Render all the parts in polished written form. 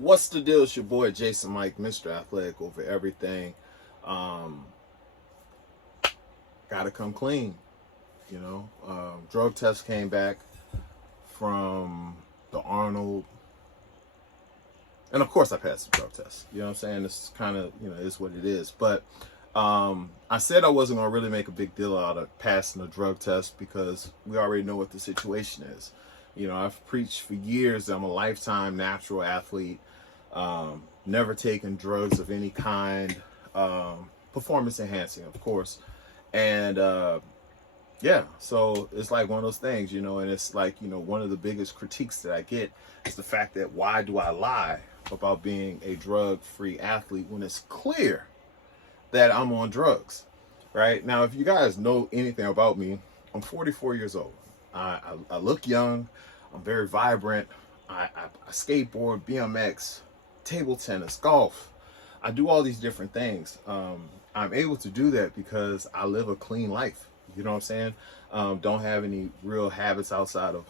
What's the deal? It's your boy Jason Mike, Mr. Athletic over everything. Um, Gotta come clean, you know. Drug test came back from the Arnold, and of course I passed the drug test. You know what I'm saying? It's kind of, is what it is. But I said I wasn't gonna really make a big deal out of passing the drug test because we already know what the situation is. You know, I've preached for years that I'm a lifetime natural athlete. Never taken drugs of any kind, performance enhancing, of course. And yeah, so it's like one of those things, and it's like, one of the biggest critiques that I get is the fact that why do I lie about being a drug-free athlete when it's clear that I'm on drugs, right? Now, if you guys know anything about me, I'm 44 years old. I look young. I'm very vibrant. I skateboard, BMX, table tennis, golf. I do all these different things. I'm able to do that because I live a clean life. You know what I'm saying? Don't have any real habits outside of,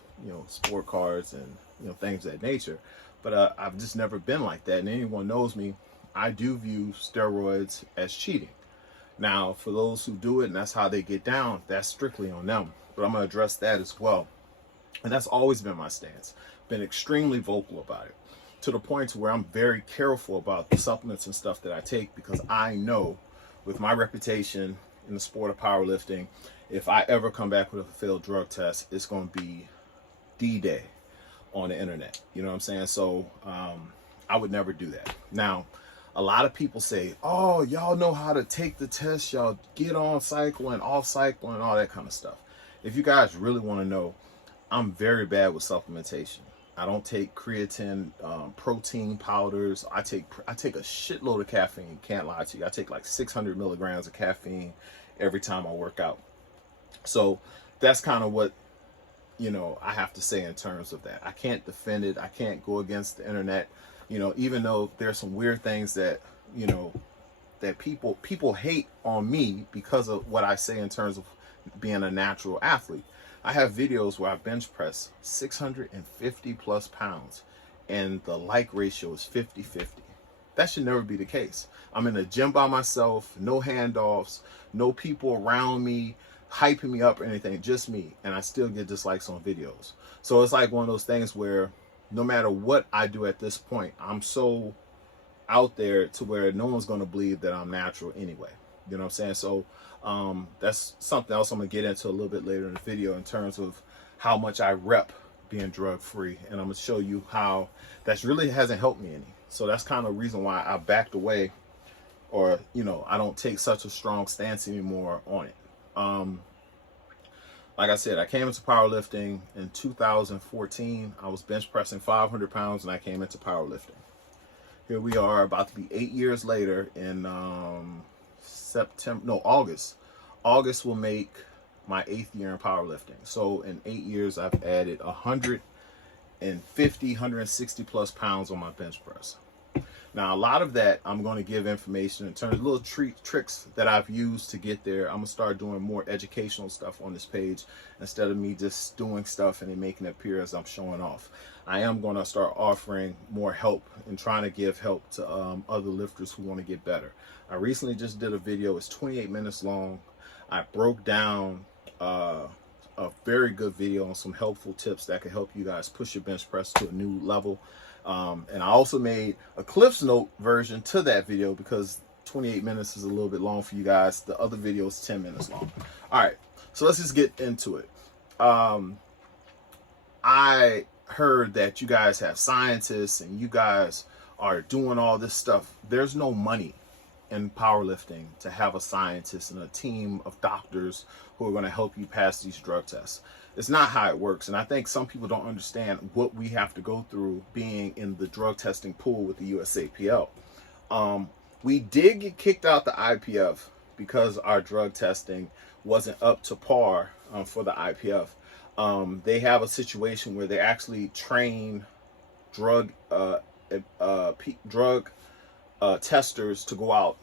sport cars and, things of that nature. But I've just never been like that. And anyone knows me, I do view steroids as cheating. Now, for those who do it and that's how they get down, that's strictly on them. But I'm going to address that as well. And that's always been my stance. Been extremely vocal about it, to the point to where I'm very careful about the supplements and stuff that I take, because I know with my reputation in the sport of powerlifting, if I ever come back with a failed drug test, it's going to be D-Day on the internet. You know what I'm saying? So I would never do that. Now, a lot of people say, oh, y'all know how to take the test. Y'all get on cycle and off cycle and all that kind of stuff. If you guys really want to know, I'm very bad with supplementation. I don't take creatine, protein powders. I take a shitload of caffeine. Can't lie to you. I take like 600 milligrams of caffeine every time I work out. So that's kind of what, I have to say in terms of that. I can't defend it. I can't go against the internet, even though there's some weird things that, that people hate on me because of what I say in terms of being a natural athlete. I have videos where I bench press 650 plus pounds and the like ratio is 50-50. That should never be the case. I'm in a gym by myself, no handoffs, no people around me hyping me up or anything, just me. And I still get dislikes on videos. So it's like one of those things where no matter what I do at this point, I'm so out there to where no one's going to believe that I'm natural anyway. You know what I'm saying? So that's something else I'm going to get into a little bit later in the video in terms of how much I rep being drug free. And I'm going to show you how that really hasn't helped me any. So that's kind of the reason why I backed away, or, I don't take such a strong stance anymore on it. Like I said, I came into powerlifting in 2014. I was bench pressing 500 pounds and I came into powerlifting. Here we are about to be 8 years later in August. August will make my 8th year in powerlifting. So in 8 years, I've added 160 plus pounds on my bench press. Now, a lot of that, I'm going to give information in terms of little tricks that I've used to get there. I'm going to start doing more educational stuff on this page instead of me just doing stuff and then making it appear as I'm showing off. I am going to start offering more help and trying to give help to other lifters who want to get better. I recently just did a video. It's 28 minutes long. I broke down a very good video on some helpful tips that can help you guys push your bench press to a new level. And I also made a Cliff's Note version to that video because 28 minutes is a little bit long for you guys. The other video is 10 minutes long. All right, so let's just get into it. I heard that you guys have scientists and you guys are doing all this stuff. There's no money in powerlifting to have a scientist and a team of doctors who are going to help you pass these drug tests. It's not how it works. And I think some people don't understand what we have to go through being in the drug testing pool with the USAPL. We did get kicked out the IPF because our drug testing wasn't up to par for the IPF. They have a situation where they actually train drug testers to go out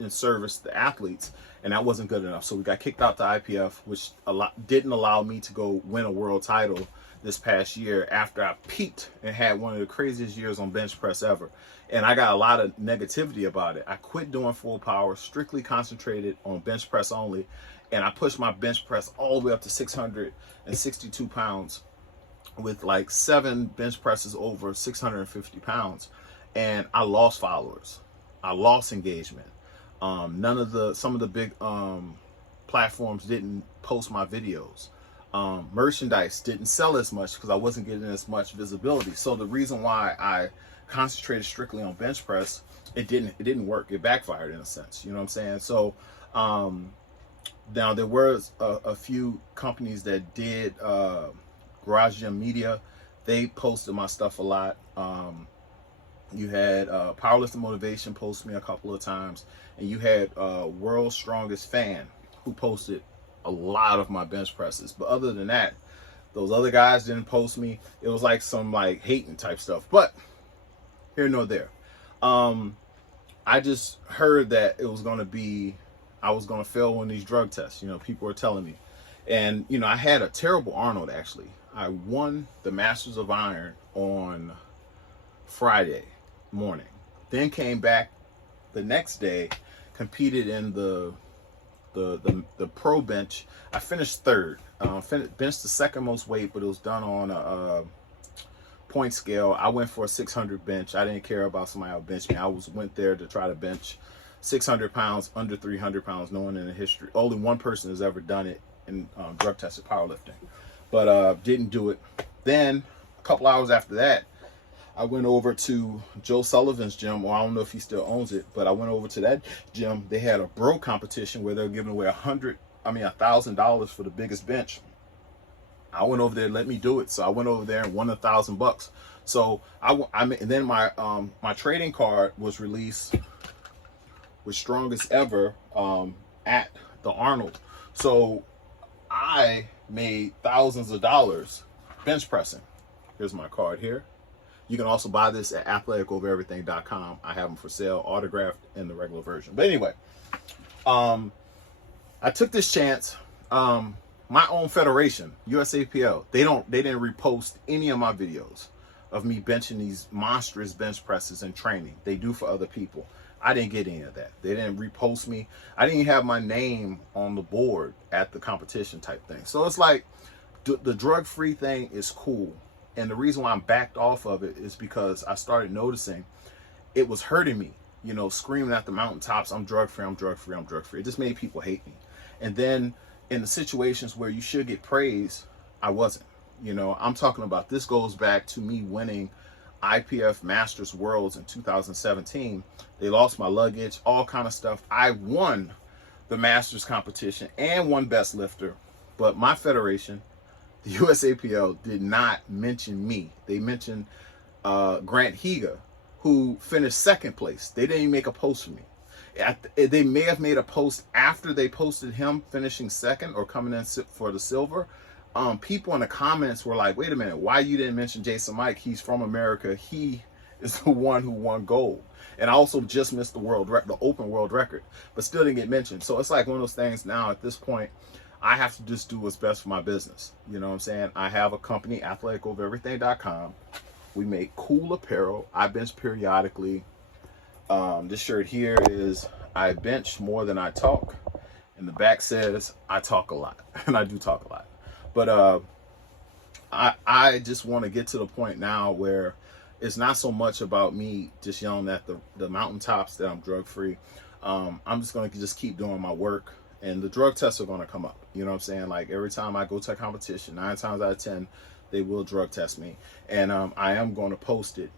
and service the athletes, and that wasn't good enough. So we got kicked out the IPF, which didn't allow me to go win a world title this past year after I peaked and had one of the craziest years on bench press ever. And I got a lot of negativity about it. I quit doing full power, strictly concentrated on bench press only. And I pushed my bench press all the way up to 662 pounds with like 7 bench presses over 650 pounds. And I lost followers. I lost engagement. Some of the big platforms didn't post my videos. Merchandise didn't sell as much because I wasn't getting as much visibility. So the reason why I concentrated strictly on bench press, it didn't work. It backfired in a sense. You know what I'm saying? So now there were a few companies that did Garage Gym Media. They posted my stuff a lot. You had Powerlifting Motivation post me a couple of times, and you had World's Strongest Fan who posted a lot of my bench presses. But other than that, those other guys didn't post me. It was like some like hating type stuff. But here nor there. I just heard that it was gonna be, I was gonna fail on these drug tests. You know, people were telling me, and you know, I had a terrible Arnold actually. I won the Masters of Iron on Friday morning, then came back the next day, competed in the pro bench. I finished third. Benched the second most weight, but it was done on a point scale. I went for a 600 bench. I didn't care about somebody else bench me. I went there to try to bench 600 pounds under 300 pounds. No one in the history, only one person has ever done it in drug tested powerlifting, but didn't do it. Then a couple hours after that, I went over to Joe Sullivan's gym, or I don't know if he still owns it, but I went over to that gym. They had a bro competition where they're giving away $1,000 for the biggest bench. I went over there, let me do it. So I went over there and won $1,000. So and then my my trading card was released with strongest ever at the Arnold. So I made thousands of dollars bench pressing. Here's my card here. You can also buy this at athleticovereverything.com. I have them for sale, autographed in the regular version. But anyway, I took this chance. My own federation, USAPL, they didn't repost any of my videos of me benching these monstrous bench presses and training. They do for other people. I didn't get any of that. They didn't repost me. I didn't have my name on the board at the competition type thing. So it's like the drug-free thing is cool. And the reason why I'm backed off of it is because I started noticing it was hurting me, you know, screaming at the mountaintops, I'm drug-free, I'm drug-free, I'm drug-free. It just made people hate me. And then in the situations where you should get praise, I wasn't. You know, I'm talking about, this goes back to me winning IPF Masters Worlds in 2017. They lost my luggage, all kind of stuff. I won the Masters competition and won Best Lifter, but my federation, the USAPL, did not mention me. They mentioned Grant Higa, who finished second place. They didn't even make a post for me. They may have made a post after they posted him finishing second or coming in for the silver. People in the comments were like, wait a minute, why you didn't mention Jason Mike? He's from America. He is the one who won gold. And I also just missed the open world record, but still didn't get mentioned. So it's like one of those things now at this point, I have to just do what's best for my business. You know what I'm saying? I have a company, athleticovereverything.com. We make cool apparel. I bench periodically. This shirt here is, I bench more than I talk. And the back says, I talk a lot. And I do talk a lot. But I just want to get to the point now where it's not so much about me just yelling at the mountaintops that I'm drug-free. I'm just going to just keep doing my work. And the drug tests are going to come up. You know what I'm saying? Like every time I go to a competition, 9 times out of 10, they will drug test me. And I am going to post it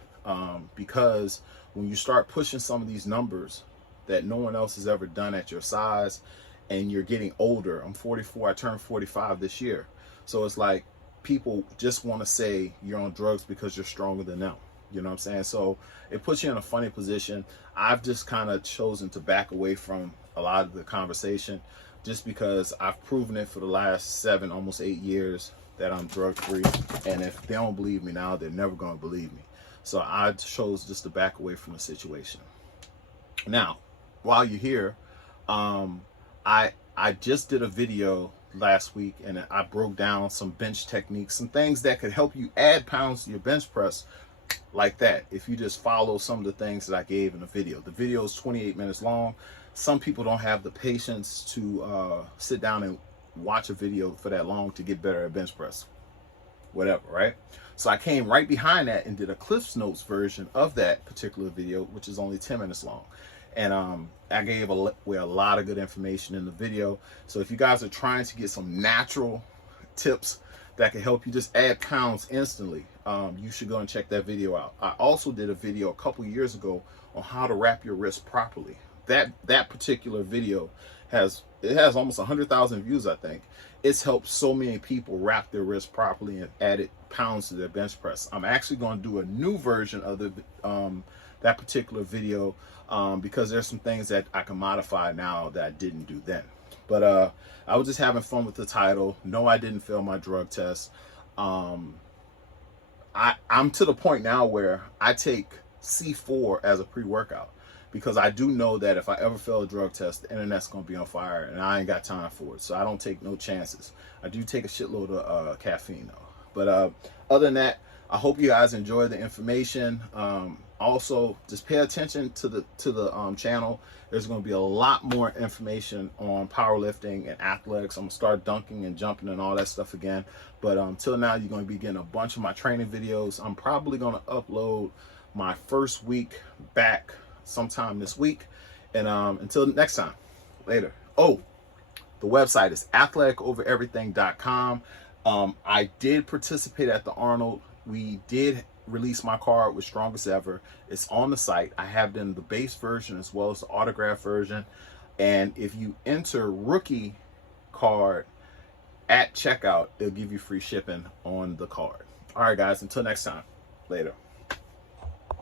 because when you start pushing some of these numbers that no one else has ever done at your size, and you're getting older. I'm 44. I turned 45 this year. So it's like people just want to say you're on drugs because you're stronger than them. You know what I'm saying? So it puts you in a funny position. I've just kind of chosen to back away from a lot of the conversation just because I've proven it for the last 7, almost 8 years that I'm drug free. And if they don't believe me now, they're never going to believe me. So I chose just to back away from the situation. Now, while you're here, I just did a video last week, and I broke down some bench techniques, some things that could help you add pounds to your bench press like that if you just follow some of the things that I gave in the video. The video is 28 minutes long. Some people don't have the patience to sit down and watch a video for that long to get better at bench press, whatever, right? So I came right behind that and did a Cliff's Notes version of that particular video, which is only 10 minutes long. And I gave a lot of good information in the video. So if you guys are trying to get some natural tips that can help you just add pounds instantly, you should go and check that video out. I also did a video a couple years ago on how to wrap your wrist properly. That particular video has almost 100,000 views, I think. It's helped so many people wrap their wrist properly and added pounds to their bench press. I'm actually going to do a new version of that particular video because there's some things that I can modify now that I didn't do then. But I was just having fun with the title. No, I didn't fail my drug test. I'm to the point now where I take C4 as a pre-workout, because I do know that if I ever fail a drug test, the internet's going to be on fire, and I ain't got time for it. So I don't take no chances. I do take a shitload of caffeine, though. But other than that, I hope you guys enjoy the information. Also, just pay attention to the channel. There's going to be a lot more information on powerlifting and athletics. I'm going to start dunking and jumping and all that stuff again. But until now, you're going to be getting a bunch of my training videos. I'm probably going to upload my first week back sometime this week. And until next time, later. Oh, the website is athleticovereverything.com. I did participate at the Arnold. We did release my card with Strongest Ever. It's on the site. I have them the base version as well as the autograph version. And if you enter rookie card at checkout, it'll give you free shipping on the card. All right, guys, until next time, later.